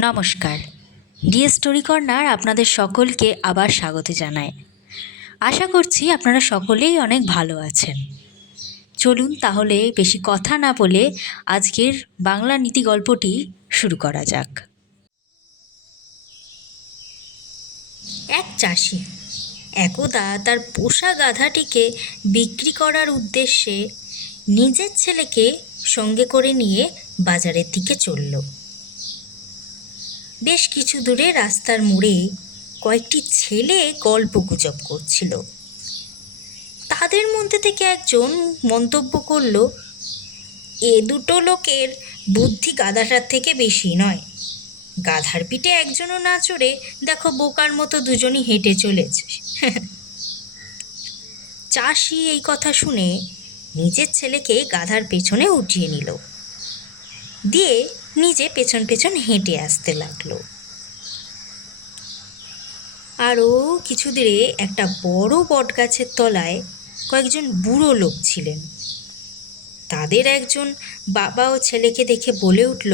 নমস্কার। DA story corner আপনাদের সকলকে আবার স্বাগত জানায় আশা করছি আপনারা সকলেই অনেক ভালো আছেন। চলুন তাহলে বেশি কথা না বলে আজকের বাংলা নীতি গল্পটি শুরু করা যাক। এক চাষি একদা তার পোষা গাধাটিকে বিক্রি করার উদ্দেশ্যে নিজের ছেলেকে সঙ্গে করে নিয়ে বাজারের দিকে চলল। বেশ কিছু দূরে রাস্তার মোড়ে কয়েকটি ছেলে গল্প গুজব করছিল। তাদের মধ্যে থেকে একজন মন্তব্য করল, এ দুটো লোকের বুদ্ধি গাধাটার থেকে বেশি নয়। গাধার পিঠে একজনও না চড়ে দেখো বোকার মতো দুজনই হেঁটে চলেছে। চাষি এই কথা শুনে নিজের ছেলেকে গাধার পেছনে উঠিয়ে নিল। দিয়ে নিজে পেছন পেছন হেঁটে আসতে লাগল। আরও কিছু দূরে একটা বড় বট গাছের তলায় কয়েকজন বুড়ো লোক ছিলেন। তাদের একজন বাবা ও ছেলেকে দেখে বলে উঠল,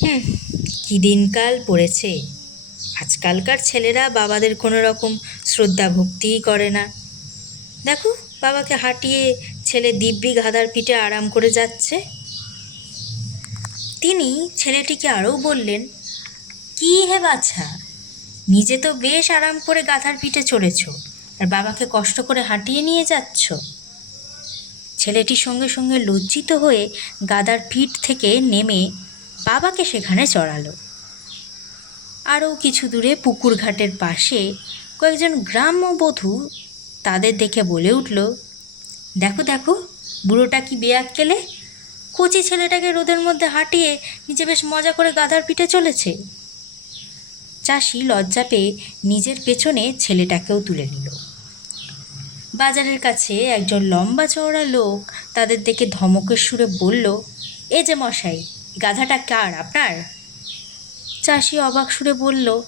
হুম, কী দিনকাল পড়েছে। আজকালকার ছেলেরা বাবাদের কোনো রকম শ্রদ্ধা ভক্তিই করে না। দেখো, বাবাকে হাঁটিয়ে ছেলে দিব্যি গাধার পিঠে আরাম করে যাচ্ছে। তিনি ছেলেটিকে আরও বললেন, কি হে বাছা, নিজে তো বেশ আরাম করে গাধার পিঠে চড়েছ আর বাবাকে কষ্ট করে হাঁটিয়ে নিয়ে যাচ্ছ। ছেলেটির সঙ্গে সঙ্গে লজ্জিত হয়ে গাদার পিঠ থেকে নেমে বাবাকে সেখানে চড়ালো। আরও কিছু দূরে পুকুর ঘাটের পাশে কয়েকজন গ্রাম্য বধূ তাদের দেখে বলে উঠল, দেখো দেখো, বুড়োটা কি বেয়াক্কেলে? কচি ছেলেটাকে রোদের মধ্যে হাঁটিয়ে নিজে বেশ মজা করে গাধার পিঠে চলেছে। চাষি লজ্জা পেয়ে নিজের পেছনে ছেলেটাকেও তুলে নিল। বাজারের কাছে একজন লম্বা চওড়া লোক তাদের দেখে ধমকের সুরে বলল, এ যে মশাই, গাধাটা কার আপনার? চাষি অবাক সুরে বলল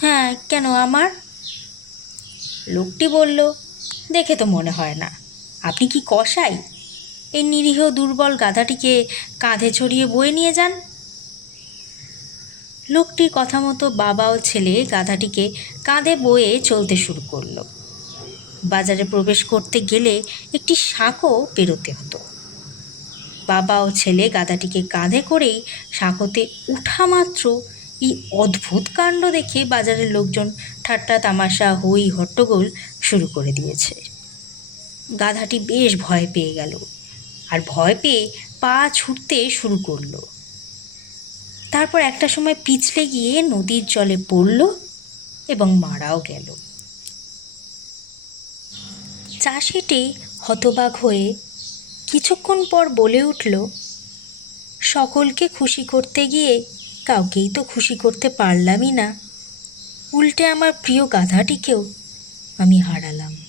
হ্যাঁ কেন আমার? লোকটি বলল, দেখে তো মনে হয় না। আপনি কি কষাই এই নিরীহ দুর্বল গাধাটিকে কাঁধে ছড়িয়ে বয়ে নিয়ে যান। লোকটির কথা মতো বাবা ও ছেলে গাধাটিকে কাঁধে বয়ে চলতে শুরু করল। বাজারে প্রবেশ করতে গেলে একটি সাঁকো পেরোতে হতো। বাবা ও ছেলে গাধাটিকে কাঁধে করেই সাঁকোতে উঠা মাত্র এই অদ্ভুত কাণ্ড দেখে বাজারের লোকজন ঠাট্টা তামাশা হই হট্টগোল শুরু করে দিয়েছে। গাধাটি বেশ ভয় পেয়ে গেল। আর ভয় পেয়ে পা ছুটতে শুরু করল। তারপর একটা সময় পিছলে গিয়ে নদীর জলে পড়ল এবং মারাও গেল। চাষিটি হতবাক হয়ে কিছুক্ষণ পর বলে উঠল, সকলকে খুশি করতে গিয়ে কাউকেই তো খুশি করতে পারলামই না। উল্টে আমার প্রিয় গাধাটিকেও আমি হারালাম।